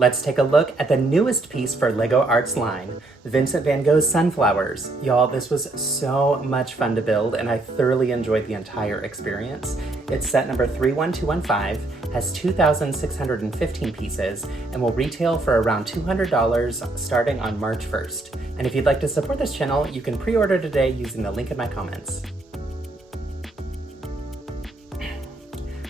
Let's take a look at the newest piece for LEGO Arts line, Vincent Van Gogh Sunflowers. Y'all, this was so much fun to build and I thoroughly enjoyed the entire experience. It's set number 31215, has 2,615 pieces, and will retail for around $200 starting on March 1st. And if you'd like to support this channel, you can pre-order today using the link in my comments.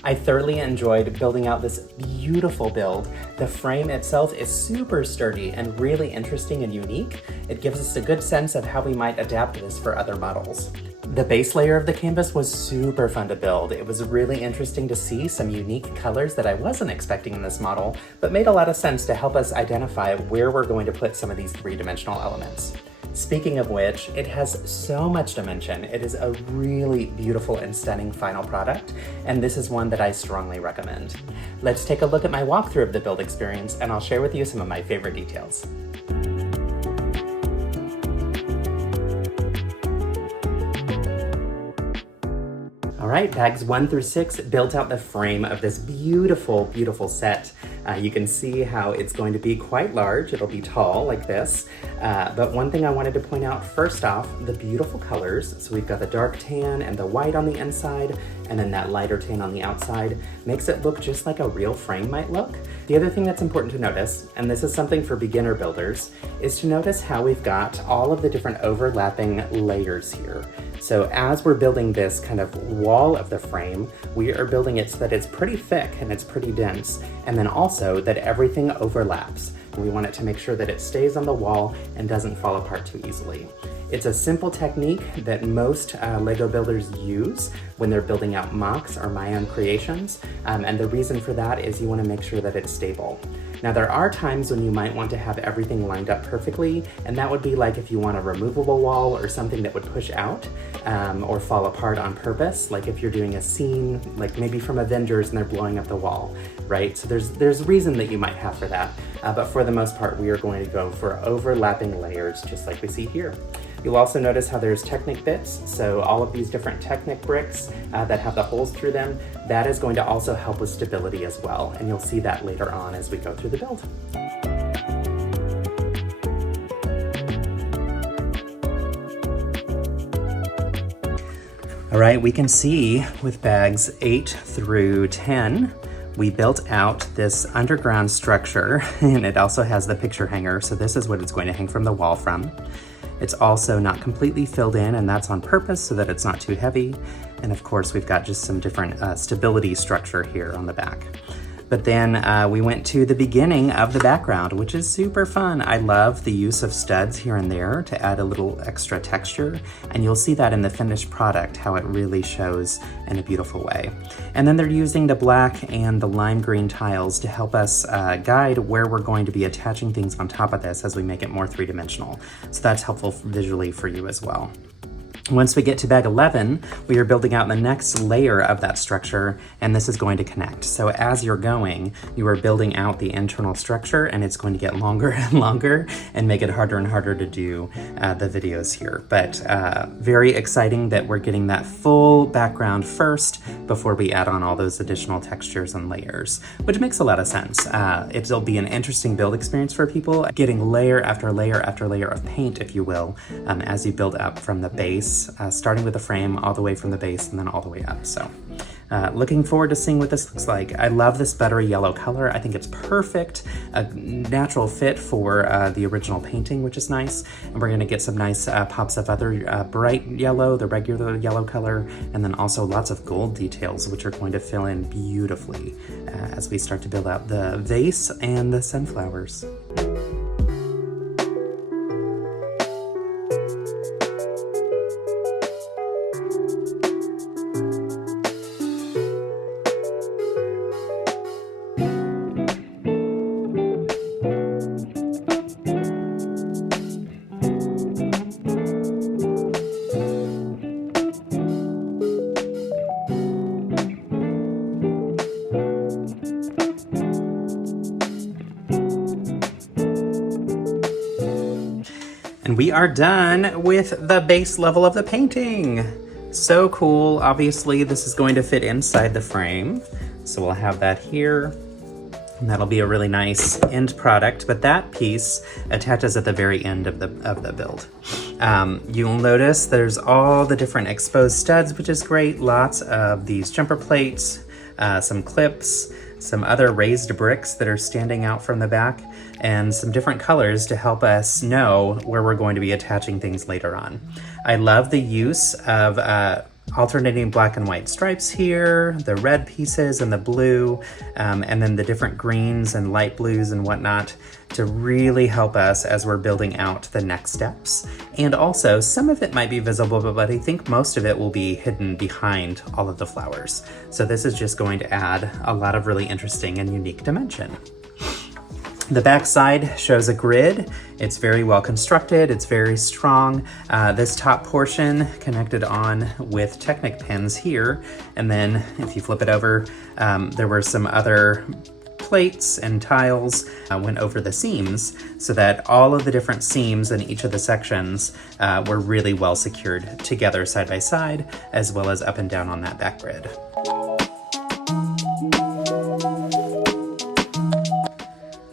I thoroughly enjoyed building out this beautiful build. The frame itself is super sturdy and really interesting and unique. It gives us a good sense of how we might adapt this for other models. The base layer of the canvas was super fun to build. It was really interesting to see some unique colors that I wasn't expecting in this model, but made a lot of sense to help us identify where we're going to put some of these three-dimensional elements. Speaking of which, it has so much dimension. It is a really beautiful and stunning final product, and this is one that I strongly recommend. Let's take a look at my walkthrough of the build experience, and I'll share with you some of my favorite details. All right, bags 1 through 6 built out the frame of this beautiful, beautiful set. You can see how it's going to be quite large. It'll be tall like this. But one thing I wanted to point out first off, the beautiful colors. So we've got the dark tan and the white on the inside, and then that lighter tan on the outside makes it look just like a real frame might look. The other thing that's important to notice, and this is something for beginner builders, is to notice how we've got all of the different overlapping layers here. So as we're building this kind of wall of the frame, we are building it so that it's pretty thick and it's pretty dense, and then also that everything overlaps. We want it to make sure that it stays on the wall and doesn't fall apart too easily. It's a simple technique that most LEGO builders use when they're building out MOCs or my own creations, and the reason for that is you want to make sure that it's stable. Now there are times when you might want to have everything lined up perfectly, and that would be like if you want a removable wall or something that would push out or fall apart on purpose, like if you're doing a scene, like maybe from Avengers and they're blowing up the wall, right? So there's reason that you might have for that, but for the most part we are going to go for overlapping layers just like we see here. You'll also notice how there's Technic bits, so all of these different Technic bricks that have the holes through them, that is going to also help with stability as well, and you'll see that later on as we go through the build. All right, we can see with bags 8 through 10, we built out this underground structure, and it also has the picture hanger, so this is what it's going to hang from the wall from. It's also not completely filled in, and that's on purpose so that it's not too heavy. And of course, we've got just some different stability structure here on the back. But then we went to the beginning of the background, which is super fun. I love the use of studs here and there to add a little extra texture, and you'll see that in the finished product, how it really shows in a beautiful way. And then they're using the black and the lime green tiles to help us guide where we're going to be attaching things on top of this as we make it more three-dimensional. So that's helpful visually for you as well. Once we get to bag 11, we are building out the next layer of that structure, and this is going to connect. So as you're going, you are building out the internal structure, and it's going to get longer and longer and make it harder and harder to do the videos here. But very exciting that we're getting that full background first before we add on all those additional textures and layers, which makes a lot of sense. It'll be an interesting build experience for people, getting layer after layer after layer of paint, if you will, as you build up from the base. Starting with the frame all the way from the base and then all the way up. So looking forward to seeing what this looks like. I love this buttery yellow color. I think it's perfect, a natural fit for the original painting, which is nice. And we're gonna get some nice pops of other bright yellow, the regular yellow color, and then also lots of gold details, which are going to fill in beautifully as we start to build out the vase and the sunflowers. And we are done with the base level of the painting. So cool. Obviously, this is going to fit inside the frame. So we'll have that here. And that'll be a really nice end product, but that piece attaches at the very end of the build. You'll notice there's all the different exposed studs, which is great. Lots of these jumper plates, some clips, some other raised bricks that are standing out from the back, and some different colors to help us know where we're going to be attaching things later on. I love the use of alternating black and white stripes here, the red pieces and the blue, and then the different greens and light blues and whatnot to really help us as we're building out the next steps. And also, some of it might be visible, but I think most of it will be hidden behind all of the flowers. So this is just going to add a lot of really interesting and unique dimension. The back side shows a grid. It's very well constructed, it's very strong. This top portion connected on with Technic pins here, and then if you flip it over, there were some other plates and tiles went over the seams so that all of the different seams in each of the sections were really well secured together side by side, as well as up and down on that back grid.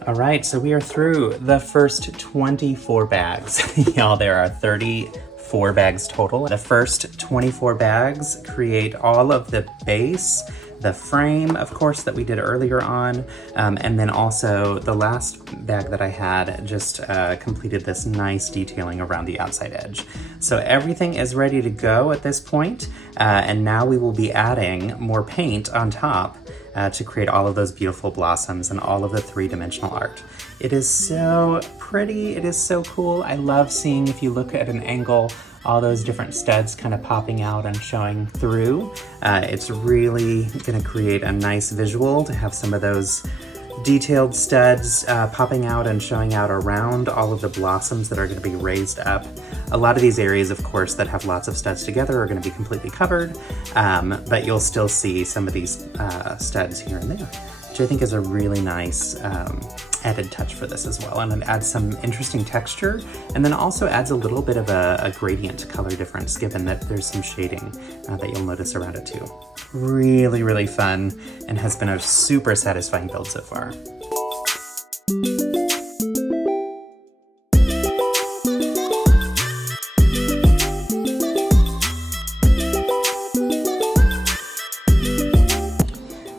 All right, so we are through the first 24 bags. Y'all, there are 34 bags total. The first 24 bags create all of the base, the frame, of course, that we did earlier on, and then also the last bag that I had just completed this nice detailing around the outside edge. So everything is ready to go at this point, and now we will be adding more paint on top to create all of those beautiful blossoms and all of the three-dimensional art. It is so pretty, it is so cool. I love seeing, if you look at an angle, all those different studs kind of popping out and showing through. It's really gonna create a nice visual to have some of those detailed studs popping out and showing out around all of the blossoms that are going to be raised up. A lot of these areas, of course, that have lots of studs together are going to be completely covered, but you'll still see some of these studs here and there, which I think is a really nice added touch for this as well. And it adds some interesting texture, and then also adds a little bit of a gradient color difference, given that there's some shading that you'll notice around it too. Really, really fun, and has been a super satisfying build so far.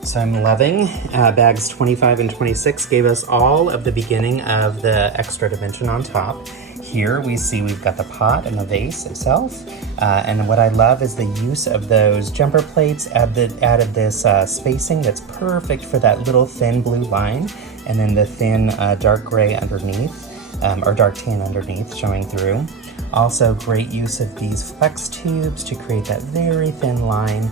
So I'm loving bags 25 and 26 gave us all of the beginning of the extra dimension on top. Here we see we've got the pot and the vase itself. And what I love is the use of those jumper plates, added this spacing that's perfect for that little thin blue line, and then the thin dark gray underneath, or dark tan underneath showing through. Also great use of these flex tubes to create that very thin line.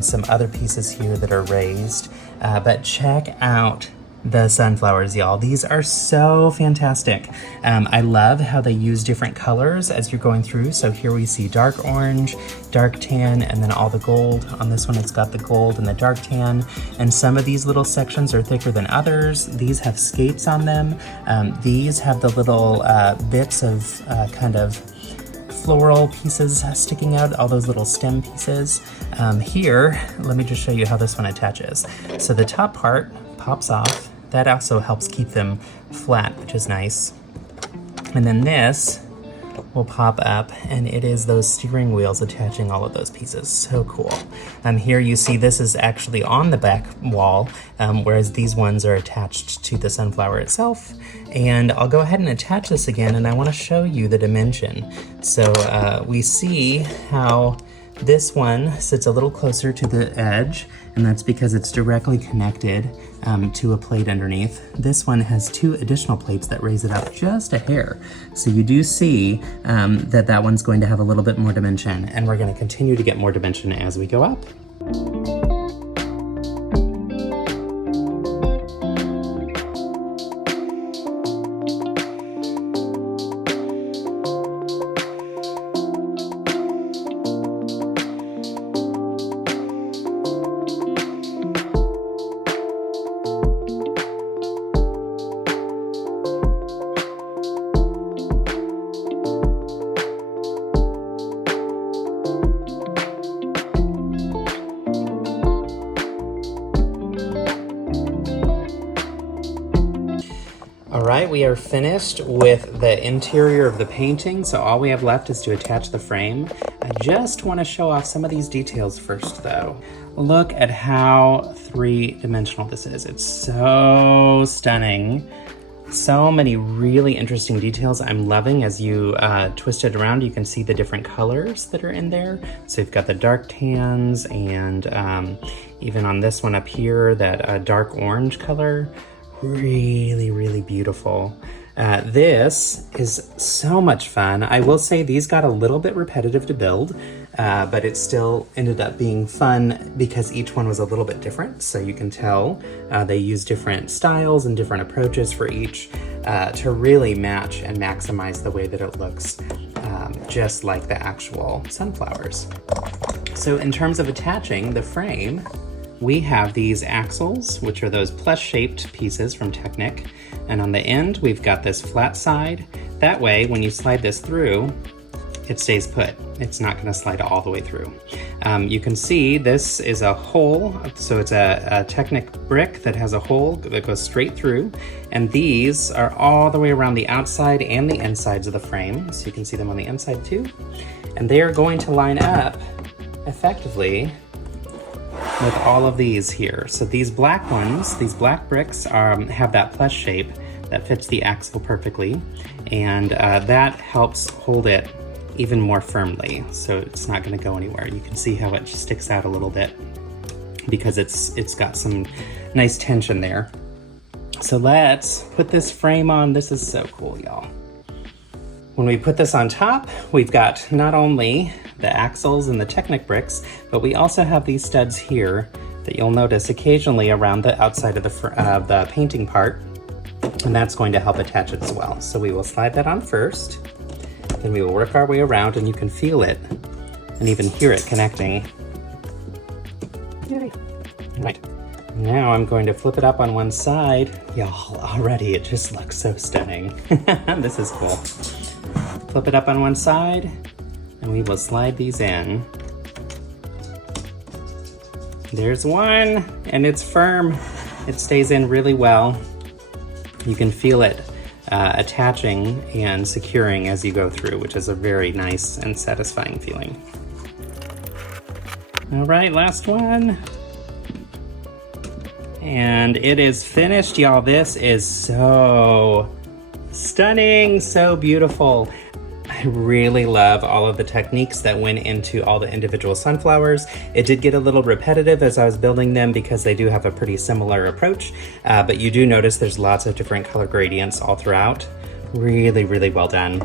Some other pieces here that are raised, but check out the sunflowers, y'all. These are so fantastic. I love how they use different colors as you're going through. So here we see dark orange, dark tan, and then all the gold. On this one, it's got the gold and the dark tan. And some of these little sections are thicker than others. These have scapes on them. These have the little bits of kind of floral pieces sticking out, all those little stem pieces. Here, let me just show you how this one attaches. So the top part pops off. That also helps keep them flat, which is nice. And then this will pop up, and it is those steering wheels attaching all of those pieces. So cool. Here you see this is actually on the back wall, whereas these ones are attached to the sunflower itself. And I'll go ahead and attach this again, and I want to show you the dimension. So we see how this one sits a little closer to the edge, and that's because it's directly connected to a plate underneath. This one has two additional plates that raise it up just a hair. So you do see that one's going to have a little bit more dimension, and we're going to continue to get more dimension as we go up. All right, we are finished with the interior of the painting, so all we have left is to attach the frame. I just want to show off some of these details first, though. Look at how three-dimensional this is. It's so stunning. So many really interesting details. I'm loving as you twist it around, you can see the different colors that are in there. So you've got the dark tans and even on this one up here, that dark orange color. Really, really beautiful. This is so much fun. I will say these got a little bit repetitive to build, but it still ended up being fun because each one was a little bit different. So you can tell they use different styles and different approaches for each to really match and maximize the way that it looks, just like the actual sunflowers. So in terms of attaching the frame, we have these axles, which are those plus-shaped pieces from Technic. And on the end, we've got this flat side. That way, when you slide this through, it stays put. It's not gonna slide all the way through. You can see this is a hole, so it's a Technic brick that has a hole that goes straight through. And these are all the way around the outside and the insides of the frame. So you can see them on the inside too. And they are going to line up effectively with all of these here. So these black ones, these black bricks have that plus shape that fits the axle perfectly, and that helps hold it even more firmly, so it's not gonna go anywhere. You can see how it sticks out a little bit because it's got some nice tension there. So let's put this frame on. This is so cool, y'all. When we put this on top, we've got not only the axles and the Technic bricks, but we also have these studs here that you'll notice occasionally around the outside of the painting part, and that's going to help attach it as well. So we will slide that on first, then we will work our way around, and you can feel it and even hear it connecting. Yay. Right. Now I'm going to flip it up on one side. Y'all, already it just looks so stunning. This is cool. Flip it up on one side, and we will slide these in. There's one, and it's firm. It stays in really well. You can feel it attaching and securing as you go through, which is a very nice and satisfying feeling. All right, last one. And it is finished, y'all. This is so stunning, so beautiful. I really love all of the techniques that went into all the individual sunflowers. It did get a little repetitive as I was building them because they do have a pretty similar approach, but you do notice there's lots of different color gradients all throughout. Really, really well done.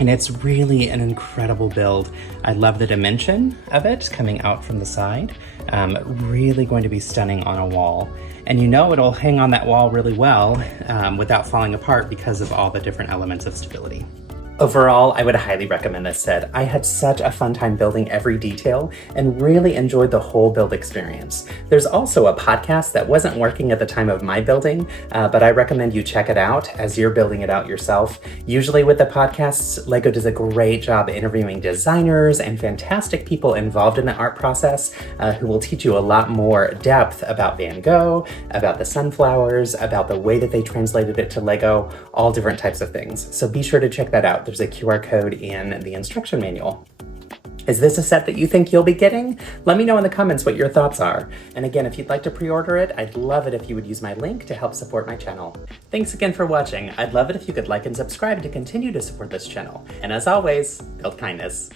And it's really an incredible build. I love the dimension of it coming out from the side. Really going to be stunning on a wall. And you know it'll hang on that wall really well without falling apart because of all the different elements of stability. Overall, I would highly recommend this set. I had such a fun time building every detail and really enjoyed the whole build experience. There's also a podcast that wasn't working at the time of my building, but I recommend you check it out as you're building it out yourself. Usually with the podcasts, LEGO does a great job interviewing designers and fantastic people involved in the art process who will teach you a lot more depth about Van Gogh, about the sunflowers, about the way that they translated it to LEGO, all different types of things. So be sure to check that out. There's a QR code in the instruction manual. Is this a set that you think you'll be getting? Let me know in the comments what your thoughts are. And again, if you'd like to pre-order it, I'd love it if you would use my link to help support my channel. Thanks again for watching. I'd love it if you could like and subscribe to continue to support this channel. And as always, build kindness.